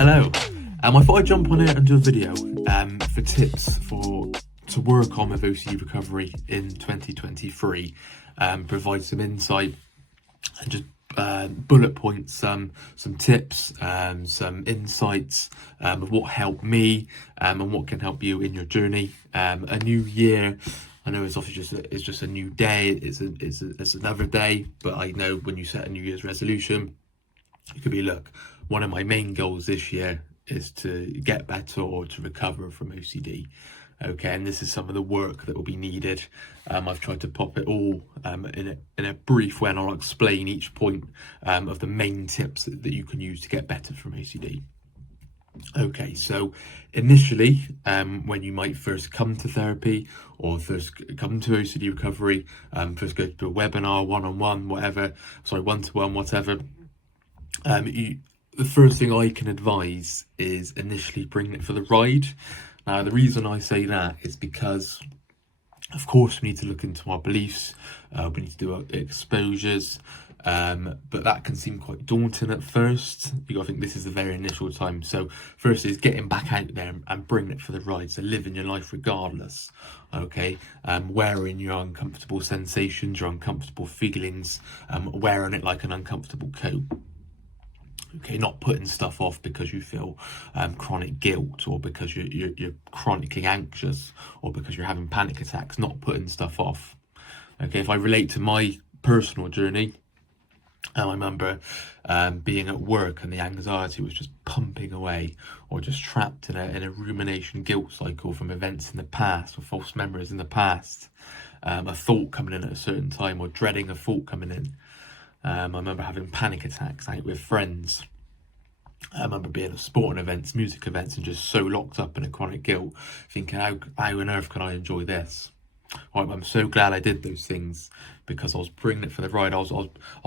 Hello. I thought I'd jump on here and do a video for tips to work on with OCD recovery in 2023. Provide some insight and just bullet points, some tips, some insights of what helped me and what can help you in your journey. A new year. I know it's obviously just a new day. It's another day, but I know when you set a New Year's resolution, it could be, look, one of my main goals this year is to get better or to recover from OCD. Okay, and this is some of the work that will be needed. I've tried to pop it all in a brief way, and I'll explain each point of the main tips that you can use to get better from OCD. Okay, so initially, when you might first come to therapy or first come to OCD recovery, first go to a webinar, one-on-one, one-to-one, whatever, the first thing I can advise is initially bring it for the ride. Now, the reason I say that is because, of course, we need to look into our beliefs, we need to do our exposures, but that can seem quite daunting at first. You got to think this is the very initial time. So first is getting back out there and bringing it for the ride. So living your life regardless, okay? Wearing your uncomfortable sensations, your uncomfortable feelings, wearing it like an uncomfortable coat. Okay, not putting stuff off because you feel chronic guilt, or because you're chronically anxious, or because you're having panic attacks. Not putting stuff off. Okay, if I relate to my personal journey, I remember being at work and the anxiety was just pumping away, or just trapped in a rumination guilt cycle from events in the past or false memories in the past. A thought coming in at a certain time, or dreading a thought coming in. I remember having panic attacks out with friends. I remember being at sporting events, music events, and just so locked up in a chronic guilt, thinking, how on earth can I enjoy this? Right, I'm so glad I did those things, because I was bringing it for the ride. I was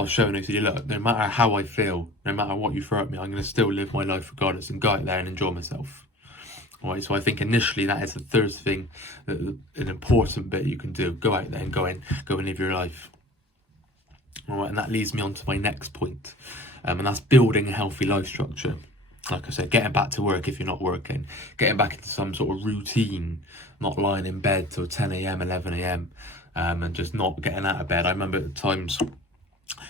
showing OCD, look, no matter how I feel, no matter what you throw at me, I'm going to still live my life regardless and go out there and enjoy myself. All right, so I think initially that is the first thing, an important bit you can do. Go out there and go and live your life. All right, and that leads me on to my next point, and that's building a healthy life structure. Like I said, getting back to work if you're not working, getting back into some sort of routine, not lying in bed till 10 a.m, 11 a.m, and just not getting out of bed. I remember at times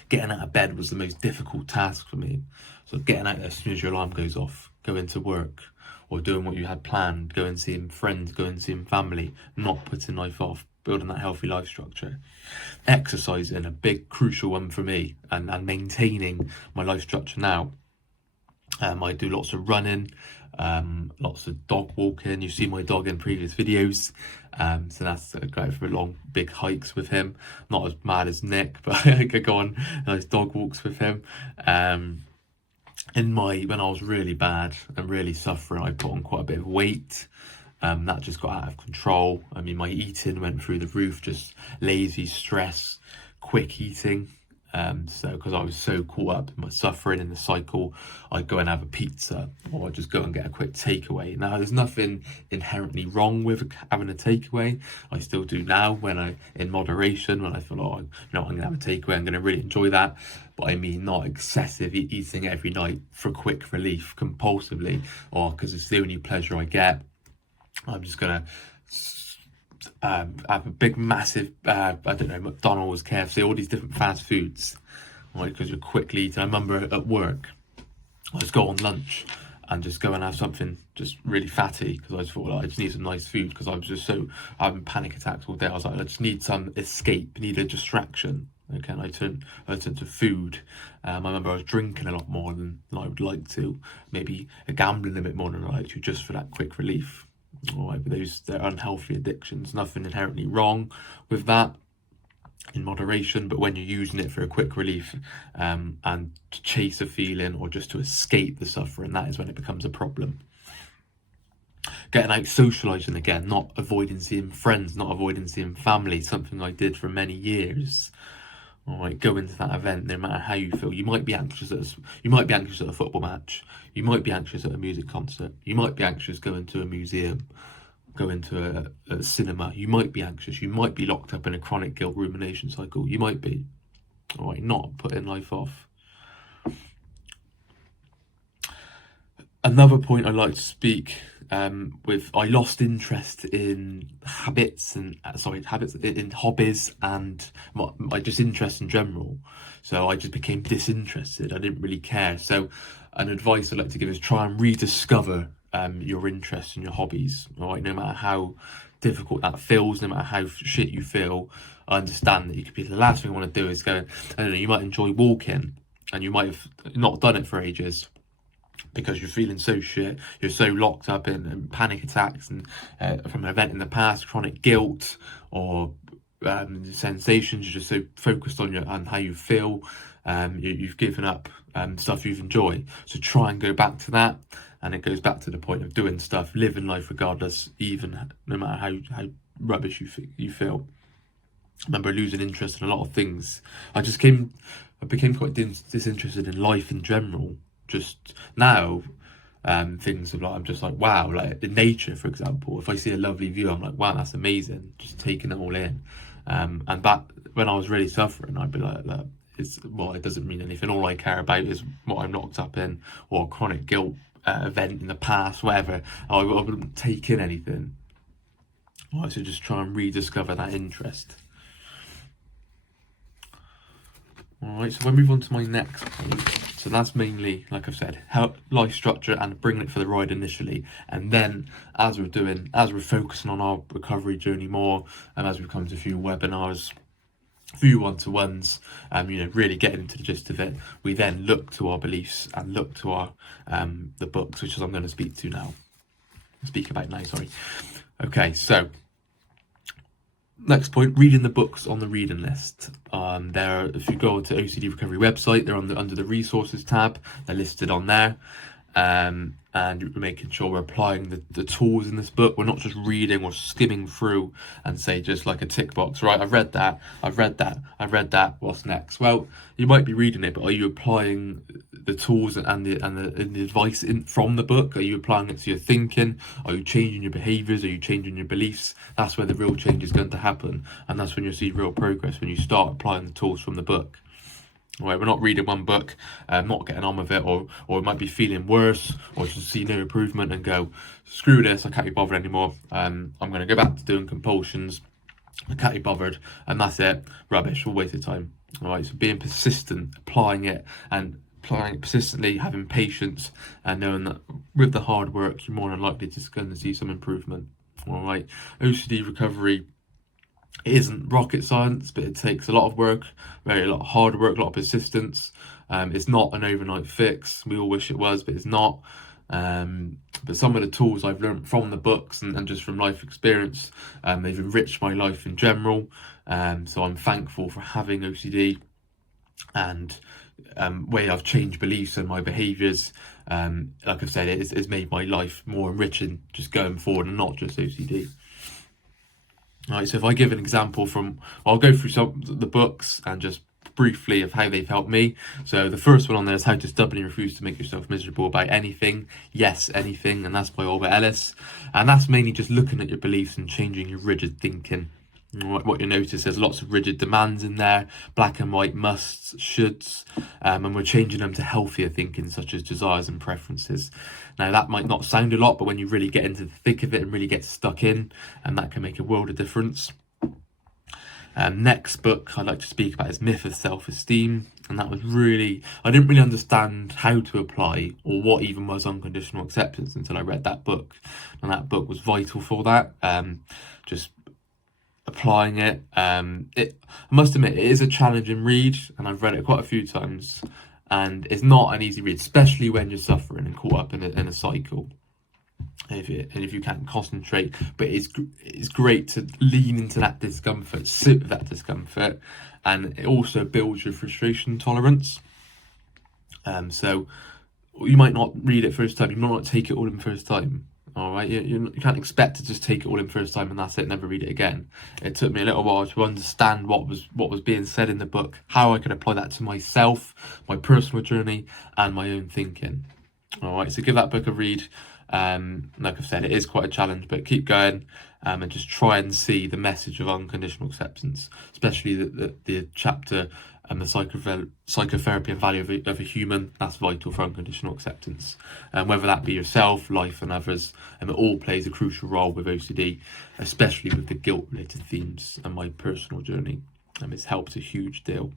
getting out of bed was the most difficult task for me. So getting out there as soon as your alarm goes off, going to work, or doing what you had planned, going seeing friends, going seeing family, not putting life off, building that healthy life structure. Exercising, a big crucial one for me, and maintaining my life structure now. I do lots of running, lots of dog walking. You've seen my dog in previous videos, so that's great for long big hikes with him. Not as mad as Nick, but I could go on nice dog walks with him. When I was really bad and really suffering, I put on quite a bit of weight. That just got out of control. I mean, my eating went through the roof, just lazy, stress, quick eating. So because I was so caught up in my suffering in the cycle, I'd go and have a pizza, or I'd just go and get a quick takeaway. Now, there's nothing inherently wrong with having a takeaway. I still do now, in moderation, when I feel, I'm going to have a takeaway, I'm going to really enjoy that. But I mean, not excessive eating every night for quick relief, compulsively, or because it's the only pleasure I get. I'm just gonna have a big, massive, I don't know, McDonald's, KFC, all these different fast foods, right? Because you're quickly eating. I remember at work, I just go on lunch and just go and have something just really fatty, because I just thought, I just need some nice food, because I was just so having panic attacks all day. I was like, I just need some escape, need a distraction. Okay, and I turned to food. I remember I was drinking a lot more than I would like to, maybe gambling a bit more than I like to, just for that quick relief. All right, but they're unhealthy addictions. Nothing inherently wrong with that, in moderation, but when you're using it for a quick relief, and to chase a feeling, or just to escape the suffering, that is when it becomes a problem. Getting out socialising again, not avoiding seeing friends, not avoiding seeing family, something I did for many years. All right, go into that event, no matter how you feel. You might be anxious at a football match. You might be anxious at a music concert. You might be anxious going to a museum, going to a cinema. You might be anxious. You might be locked up in a chronic guilt rumination cycle. You might be. All right, not putting life off. Another point I like to speak I lost interest in habits and habits in hobbies and my just interest in general. So I just became disinterested. I didn't really care. So an advice I'd like to give is try and rediscover your interests and your hobbies. All right, no matter how difficult that feels, no matter how shit you feel, I understand that you could be the last thing I want to do is go. I don't know. You might enjoy walking, and you might have not done it for ages because you're feeling so shit, you're so locked up in panic attacks and from an event in the past, chronic guilt or sensations. You're just so focused on how you feel. You've given up stuff you've enjoyed. So try and go back to that. And it goes back to the point of doing stuff, living life regardless, even no matter how rubbish you feel. I remember losing interest in a lot of things. I became quite disinterested in life in general. Just now, things of like I'm just like wow, like in nature, for example. If I see a lovely view, I'm like wow, that's amazing. Just taking it all in. And back when I was really suffering, I'd be like that. It doesn't mean anything. All I care about is what I'm locked up in or a chronic guilt event in the past, whatever. I wouldn't take in anything. Right, so just try and rediscover that interest. Alright, so we'll move on to my next point. So that's mainly, like I've said, help life structure and bringing it for the ride initially. And then as we're focusing on our recovery journey more, and as we come to a few webinars, a few one-to-ones, really getting into the gist of it, we then look to our beliefs and look to our the books, which is I'm going to speak about now, sorry. Okay, so next point, reading the books on the reading list. If you go to OCD Recovery website, they're under the resources tab. They're listed on there. And you're making sure we're applying the tools in this book. We're not just reading or skimming through and say just like a tick box, right? I've read that. What's next? Well, you might be reading it, but are you applying the tools and the advice from the book? Are you applying it to your thinking? Are you changing your behaviours? Are you changing your beliefs? That's where the real change is going to happen, and that's when you'll see real progress, when you start applying the tools from the book. Right, we're not reading one book, not getting on with it, or we might be feeling worse, or just see no improvement and go, screw this, I can't be bothered anymore. I'm going to go back to doing compulsions. I can't be bothered, and that's it. Rubbish, all waste of time. All right, so being persistent, applying it persistently, having patience, and knowing that with the hard work, you're more than likely just going to see some improvement. All right, OCD recovery. It isn't rocket science, but it takes a lot of work, a lot of hard work, a lot of persistence. It's not an overnight fix. We all wish it was, but it's not. But some of the tools I've learned from the books and just from life experience, they've enriched my life in general. So I'm thankful for having OCD and way I've changed beliefs and my behaviours. Like I've said, it's made my life more enriching just going forward and not just OCD. Alright, so if I give an example I'll go through some of the books and just briefly of how they've helped me. So the first one on there is How to Stubbornly Refuse to Make Yourself Miserable About Anything. Yes, Anything, and that's by Albert Ellis. And that's mainly just looking at your beliefs and changing your rigid thinking. What you notice, there's lots of rigid demands in there, black and white musts, shoulds, and we're changing them to healthier thinking, such as desires and preferences. Now, that might not sound a lot, but when you really get into the thick of it and really get stuck in, and that can make a world of difference. Next book I'd like to speak about is Myth of Self-Esteem, and that was I didn't really understand how to apply or what even was unconditional acceptance until I read that book, and that book was vital for that. Just applying it. I must admit, it is a challenging read, and I've read it quite a few times, and it's not an easy read, especially when you're suffering and caught up in a cycle. If you can't concentrate, but it's great to lean into that discomfort, sit with that discomfort, and it also builds your frustration tolerance. So you might not read it first time, you might not take it all in first time. All right, you can't expect to just take it all in first time and that's it, never read it again. It took me a little while to understand what was being said in the book, how I could apply that to myself, my personal journey, and my own thinking. All right, so give that book a read. Like I've said, it is quite a challenge, but keep going and just try and see the message of unconditional acceptance, especially the chapter and the psychotherapy and value of a human. That's vital for unconditional acceptance. And whether that be yourself, life, and others, and it all plays a crucial role with OCD, especially with the guilt-related themes and my personal journey. It's helped a huge deal.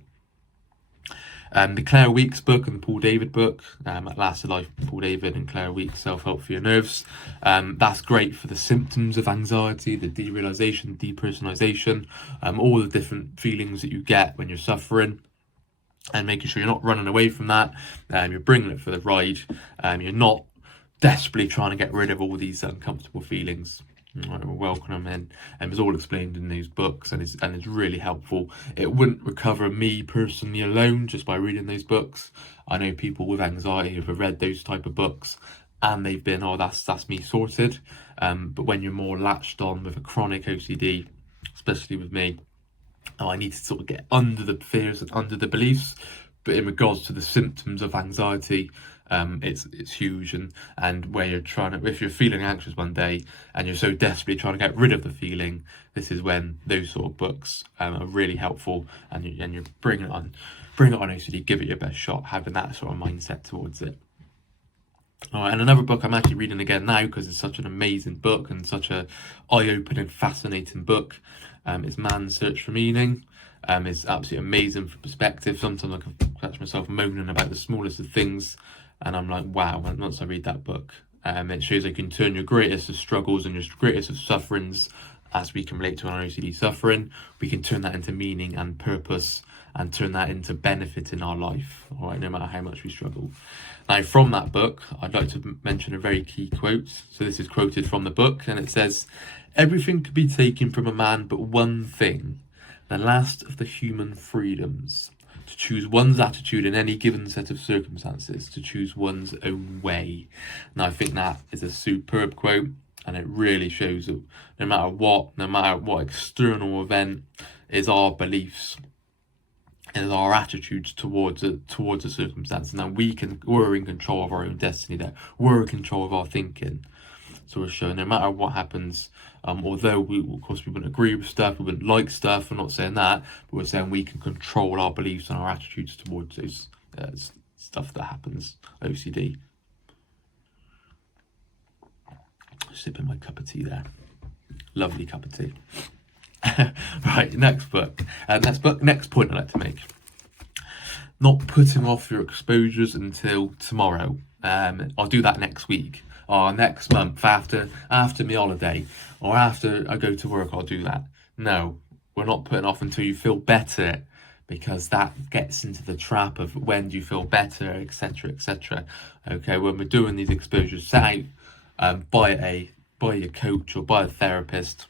The Claire Weeks book and the Paul David book, At Last Alive, Paul David and Claire Weeks, Self-Help for Your Nerves. That's great for the symptoms of anxiety, the derealization, depersonalization, all the different feelings that you get when you're suffering, and making sure you're not running away from that, you're bringing it for the ride, you're not desperately trying to get rid of all these uncomfortable feelings. Right, we'll welcome them in, and it's all explained in those books, and it's really helpful. It wouldn't recover me personally alone just by reading those books. I know people with anxiety who have read those type of books and they've been, oh, that's me sorted. But when you're more latched on with a chronic OCD, especially with me, I need to sort of get under the fears and under the beliefs. But in regards to the symptoms of anxiety, it's huge, and where you're trying to, if you're feeling anxious one day and you're so desperately trying to get rid of the feeling, this is when those sort of books are really helpful, and you're bring it on OCD, give it your best shot, having that sort of mindset towards it. All right, and another book I'm actually reading again now because it's such an amazing book and such a eye-opening, fascinating book. It's Man's Search for Meaning. It's absolutely amazing for perspective. Sometimes I can catch myself moaning about the smallest of things, and I'm like, wow, once I read that book, it shows you can turn your greatest of struggles and your greatest of sufferings, as we can relate to our OCD suffering, we can turn that into meaning and purpose, and turn that into benefit in our life, all right, no matter how much we struggle. Now, from that book, I'd like to mention a very key quote. So this is quoted from the book, and it says, "Everything could be taken from a man but one thing, the last of the human freedoms, to choose one's attitude in any given set of circumstances, to choose one's own way." Now, I think that is a superb quote, and it really shows that no matter what external event, is our beliefs and our attitudes towards a circumstance. Now we're in control of our own destiny there. We're in control of our thinking. So we're showing no matter what happens, although of course we wouldn't agree with stuff, we wouldn't like stuff, we're not saying that, but we're saying we can control our beliefs and our attitudes towards those stuff that happens, OCD. Sipping my cup of tea there. Lovely cup of tea. Right, next point I'd like to make. Not putting off your exposures until tomorrow. I'll do that next week, or next month, after my holiday, or after I go to work, I'll do that. No, we're not putting off until you feel better, because that gets into the trap of when do you feel better, etc., etc. Okay, when we're doing these exposures, set out by a coach or by a therapist,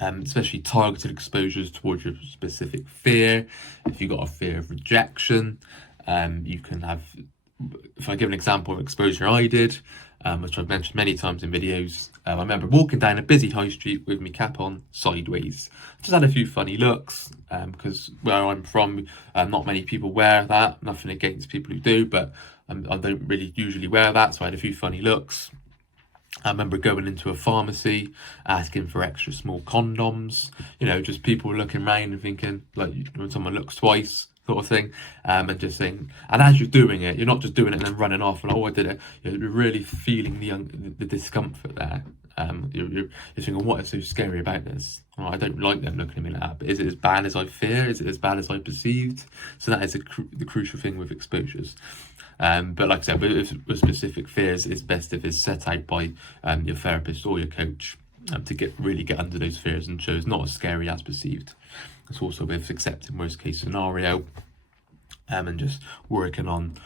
especially targeted exposures towards your specific fear. If you've got a fear of rejection, you can have, if I give an example of exposure I did, which I've mentioned many times in videos, I remember walking down a busy high street with my cap on sideways. Just had a few funny looks, because where I'm from, not many people wear that. Nothing against people who do, but I don't really usually wear that, so I had a few funny looks. I remember going into a pharmacy, asking for extra small condoms, just people looking around and thinking, like, when someone looks twice, sort of thing, and just saying, and as you're doing it, you're not just doing it and then running off and, oh, I did it, you're really feeling the discomfort there. You're thinking, what is so scary about this? Oh, I don't like them looking at me like that, but is it as bad as I fear? Is it as bad as I perceived? So that is the crucial thing with exposures. But like I said, with specific fears, it's best if it's set out by your therapist or your coach, to really get under those fears and show it's not as scary as perceived. It's also with accepting worst case scenario, and just working on,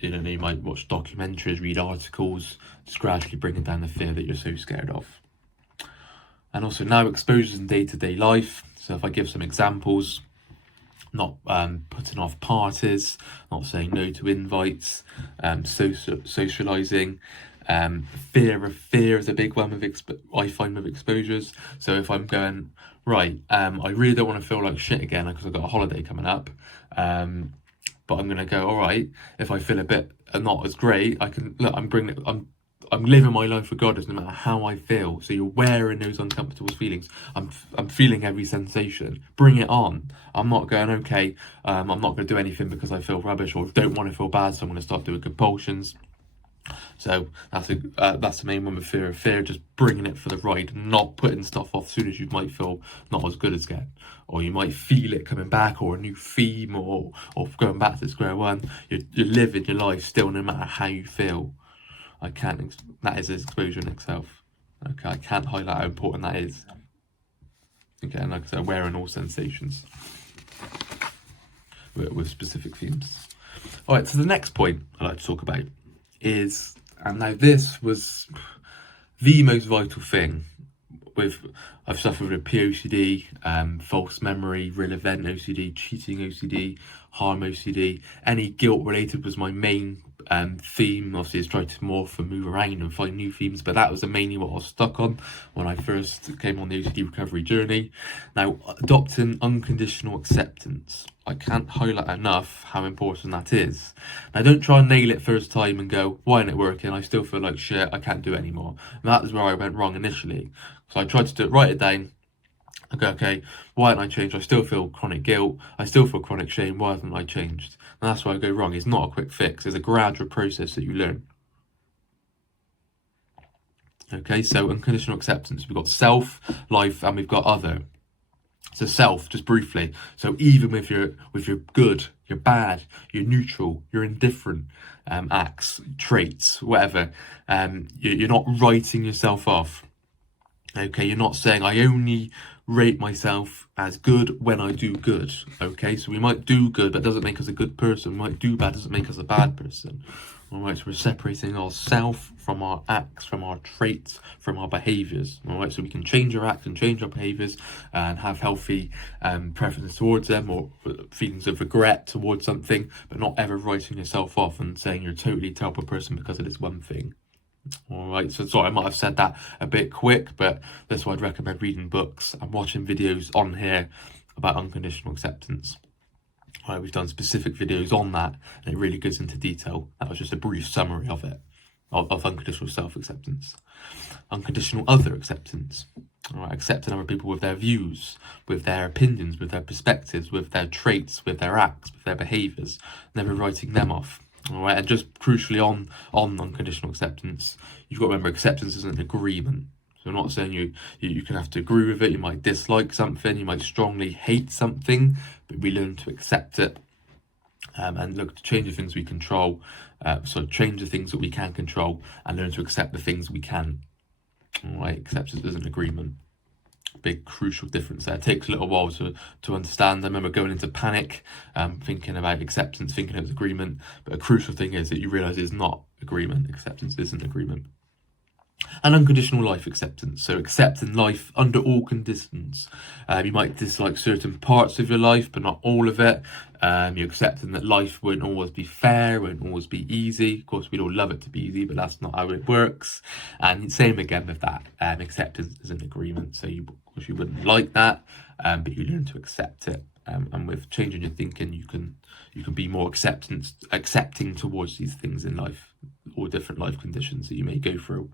you might watch documentaries, read articles, just gradually bringing down the fear that you're so scared of. And also now exposures in day-to-day life. So if I give some examples, not putting off parties, not saying no to invites, socialising. Fear is a big one I find with exposures. So if I'm going, right, I really don't want to feel like shit again because I've got a holiday coming up, but I'm going to go, all right, if I feel a bit not as great, I can, look, I'm living my life regardless, no matter how I feel. So you're wearing those uncomfortable feelings. I'm feeling every sensation. Bring it on. I'm not going, okay, I'm not going to do anything because I feel rubbish or don't want to feel bad, so I'm going to start doing compulsions. So that's the main one with fear of fear, just bringing it for the ride, not putting stuff off as soon as you might feel not as good as again, or you might feel it coming back, or a new theme, or going back to square one. You're living your life still, no matter how you feel. That is exposure in itself. Okay, I can't highlight how important that is. Okay, like I said, wearing all sensations with specific themes. All right, so the next point I'd like to talk about is, and now this was the most vital thing I've suffered with POCD, false memory, real event OCD, cheating OCD, harm OCD. Any guilt related was my main theme. Obviously, it's tried to morph and move around and find new themes, but that was mainly what I was stuck on when I first came on the OCD recovery journey. Now, adopting unconditional acceptance. I can't highlight enough how important that is. Now, don't try and nail it first time and go, why isn't it working? I still feel like shit, I can't do it anymore. And that is where I went wrong initially. So I tried to write it down. I go, okay, why haven't I changed? I still feel chronic guilt. I still feel chronic shame. Why haven't I changed? And that's where I go wrong. It's not a quick fix. It's a gradual process that you learn. Okay, so unconditional acceptance. We've got self, life, and we've got other. So self, just briefly. So even with your good, your bad, your neutral, your indifferent acts, traits, whatever, you're not writing yourself off. Okay, you're not saying I only rate myself as good when I do good. Okay, so we might do good, but doesn't make us a good person. We might do bad, doesn't make us a bad person. All right, so we're separating ourself from our acts, from our traits, from our behaviours. All right, so we can change our acts and change our behaviours and have healthy preferences towards them, or feelings of regret towards something, but not ever writing yourself off and saying you're a totally terrible person because of this one thing. All right, so sorry, I might have said that a bit quick, but that's why I'd recommend reading books and watching videos on here about unconditional acceptance. All right, we've done specific videos on that, and it really goes into detail. That was just a brief summary of it, of unconditional self-acceptance. Unconditional other acceptance. All right, accepting other people with their views, with their opinions, with their perspectives, with their traits, with their acts, with their behaviours, never writing them off. All right, and just crucially on unconditional acceptance, you've got to remember acceptance is an agreement. So I'm not saying you can have to agree with it. You might dislike something, you might strongly hate something, but we learn to accept it and look to change the things we control. So change the things that we can control and learn to accept the things we can. All right, acceptance is an agreement. Big crucial difference there. It takes a little while to understand. I remember going into panic, thinking about acceptance, thinking it was agreement, but a crucial thing is that you realise it's not agreement. Acceptance isn't agreement. And unconditional life acceptance. So accepting life under all conditions. You might dislike certain parts of your life, but not all of it. You're accepting that life won't always be fair, won't always be easy. Of course, we'd all love it to be easy, but that's not how it works. And same again with that. Acceptance is an agreement. So of course you wouldn't like that, but you learn to accept it. And with changing your thinking, you can be more accepting towards these things in life, or different life conditions that you may go through.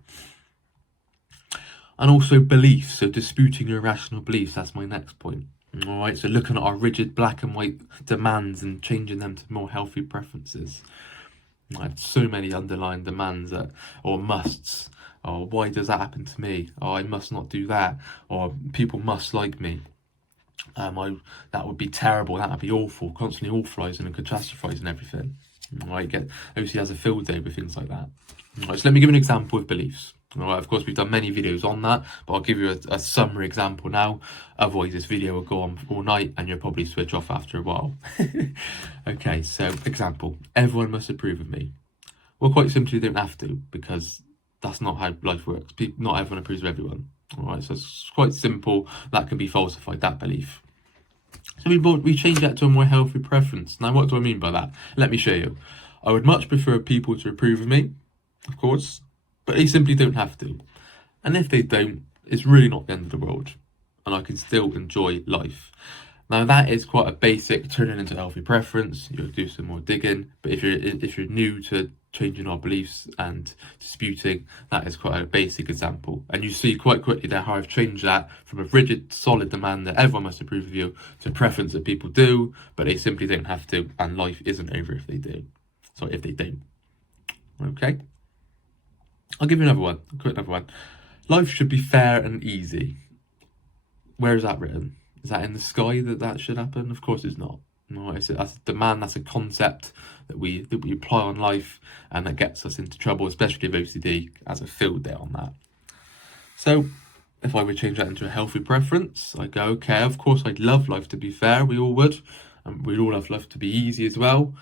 And also beliefs, so disputing your irrational beliefs, that's my next point. All right, so looking at our rigid black and white demands and changing them to more healthy preferences. I have so many underlying demands or musts. Or why does that happen to me? Or I must not do that. Or people must like me. That would be terrible, that would be awful, constantly authorising and catastrophising everything. All right, OCD has a field day with things like that. All right, so let me give an example with beliefs. All right, of course, we've done many videos on that, but I'll give you a summary example now. Otherwise, this video will go on all night and you'll probably switch off after a while. Okay, so example, everyone must approve of me. Well, quite simply, they don't have to, because that's not how life works. Not everyone approves of everyone. All right, so it's quite simple. That can be falsified, that belief. So we change that to a more healthy preference. Now, what do I mean by that? Let me show you. I would much prefer people to approve of me, of course, but they simply don't have to. And if they don't, it's really not the end of the world, and I can still enjoy life. Now that is quite a basic turning into a healthy preference. You'll do some more digging, but if you're new to changing our beliefs and disputing, that is quite a basic example. And you see quite quickly there how I've changed that from a rigid, solid demand that everyone must approve of you to a preference that people do, but they simply don't have to, and life isn't over if they do. So if they don't. Okay? I'll give you another one. A quick another one. Life should be fair and easy. Where is that written? Is that in the sky that should happen? Of course it's not. No, that's a demand, that's a concept that we apply on life, and that gets us into trouble, especially with OCD, as a field day on that. So if I would change that into a healthy preference, I go, okay, of course I'd love life to be fair, we all would, and we'd all have life to be easy as well,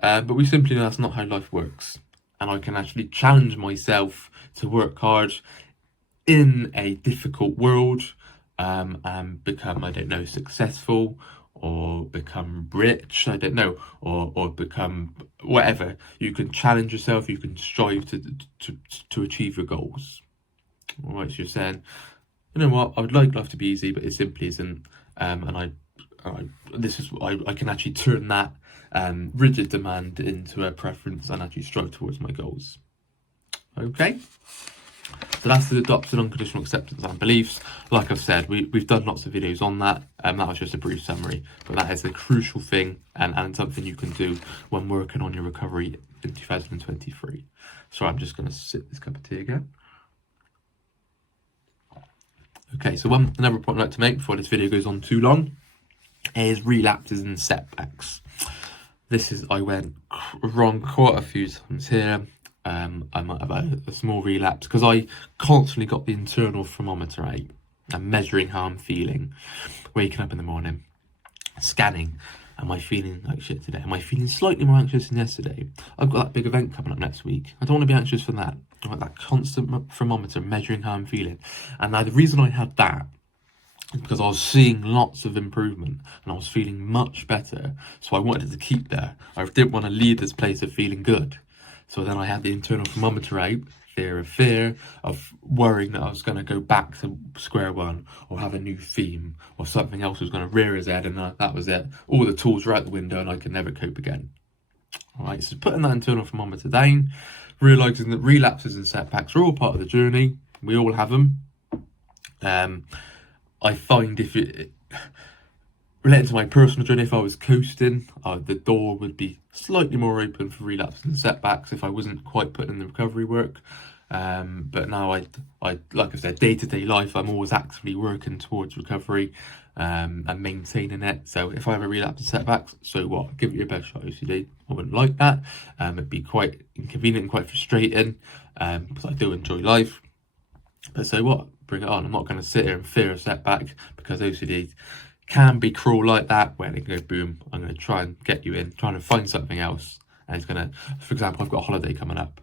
but we simply know that's not how life works. And I can actually challenge myself to work hard in a difficult world, and become, I don't know, successful, or become rich, I don't know, or become whatever. You can challenge yourself, you can strive to achieve your goals. All right, so you're saying, you know what, I would like life to be easy, but it simply isn't, and I can actually turn that rigid demand into a preference and actually strive towards my goals. Okay? So that's the adopted unconditional acceptance and beliefs. Like I've said, we've done lots of videos on that, and that was just a brief summary, but that is a crucial thing, and something you can do when working on your recovery in 2023. So I'm just going to sip this cup of tea again. Okay, so another point I'd like to make before this video goes on too long is relapses and setbacks. I went wrong quite a few times here. I might have a small relapse because I constantly got the internal thermometer out and measuring how I'm feeling, waking up in the morning, scanning, am I feeling like shit today? Am I feeling slightly more anxious than yesterday? I've got that big event coming up next week. I don't want to be anxious for that. I want that constant thermometer measuring how I'm feeling. And now the reason I had that is because I was seeing lots of improvement and I was feeling much better. So I wanted to keep there. I didn't want to leave this place of feeling good. So then I had the internal thermometer out, fear of worrying that I was going to go back to square one, or have a new theme, or something else was going to rear its head, and that was it. All the tools were out the window and I could never cope again. All right, so putting that internal thermometer down, realising that relapses and setbacks are all part of the journey. We all have them. I find relating to my personal journey, if I was coasting, the door would be slightly more open for relapses and setbacks if I wasn't quite putting in the recovery work. But now I like I said, day-to-day life, I'm always actively working towards recovery, and maintaining it. So if I have a relapse and setbacks, so what? Give it your best shot, OCD. I wouldn't like that. It'd be quite inconvenient and quite frustrating, because I do enjoy life. But so what? Bring it on. I'm not going to sit here and fear a setback, because OCD can be cruel like that, where they can go boom, I'm going to try and get you in, trying to find something else, and it's going to, for example, I've got a holiday coming up,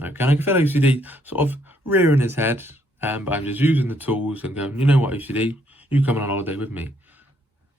okay, and I can feel OCD sort of rearing his head, but I'm just using the tools and going, you know what, OCD, you coming on holiday with me,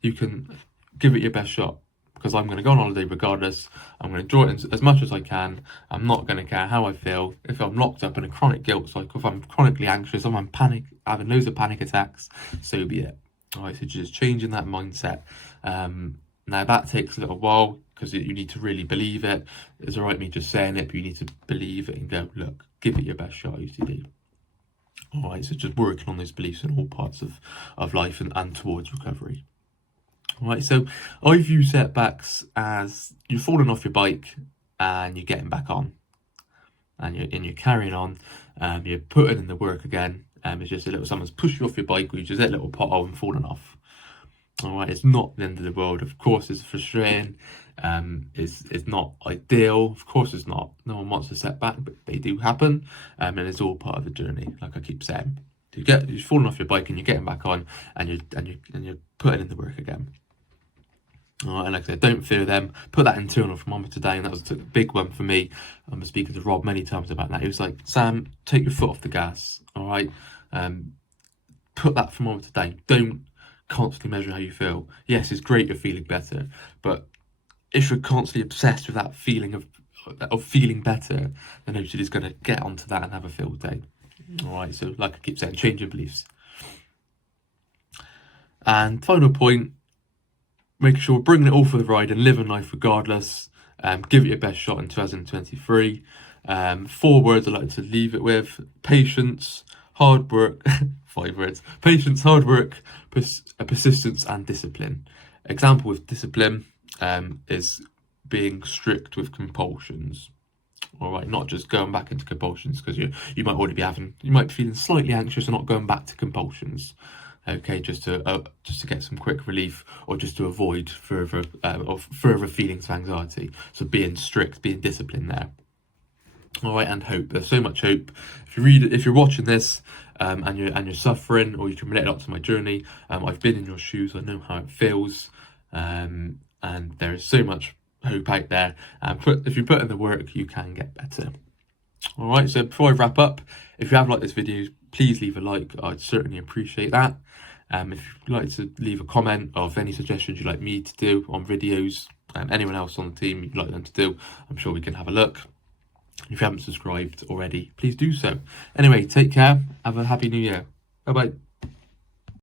you can give it your best shot, because I'm going to go on holiday regardless. I'm going to enjoy it as much as I can. I'm not going to care how I feel. If I'm locked up in a chronic guilt cycle, if I'm chronically anxious, if I'm having loads of panic attacks, so be it. All right, so just changing that mindset. Now that takes a little while, because you need to really believe it. It's all right me just saying it, but you need to believe it and go, look, give it your best shot, OCD. All right, so just working on those beliefs in all parts of life and towards recovery. All right, so I view setbacks as you're falling off your bike and you're getting back on, and you're carrying on. You're putting in the work again. It's just a little, someone's pushed you off your bike, or you just hit a little pothole and fallen off. All right, it's not the end of the world. Of course, it's frustrating. It's not ideal. Of course, it's not. No one wants a setback, but they do happen, and it's all part of the journey. Like I keep saying, you're falling off your bike and you're getting back on, and you're putting in the work again. All right, and like I said, don't fear them. Put that internal thermometer down. That was a big one for me. I'm speaking to Rob many times about that. He was like, Sam, take your foot off the gas. All right, put that thermometer down. Don't constantly measure how you feel. Yes, it's great you're feeling better, but if you're constantly obsessed with that feeling of feeling better, then OCD is going to get onto that and have a field day. All right, so like I keep saying, change your beliefs. And final point, making sure we're bringing it all for the ride and living life regardless. Give it your best shot in 2023. 4 words I'd like to leave it with: patience, hard work, 5 words: patience, hard work, persistence, and discipline. Example with discipline is being strict with compulsions. All right, not just going back into compulsions, because you might already you might be feeling slightly anxious and not going back to compulsions. Okay, just to get some quick relief, or just to avoid further feelings of anxiety. So being strict, being disciplined there. All right, and hope. There's so much hope. If you're watching this, and you're suffering, or you can relate it up to my journey. I've been in your shoes. I know how it feels, and there is so much hope out there. If you put in the work, you can get better. All right. So before I wrap up, if you have liked this video, please leave a like. I'd certainly appreciate that. If you'd like to leave a comment of any suggestions you'd like me to do on videos, anyone else on the team you'd like them to do, I'm sure we can have a look. If you haven't subscribed already, please do so. Anyway, take care. Have a happy new year. Bye bye.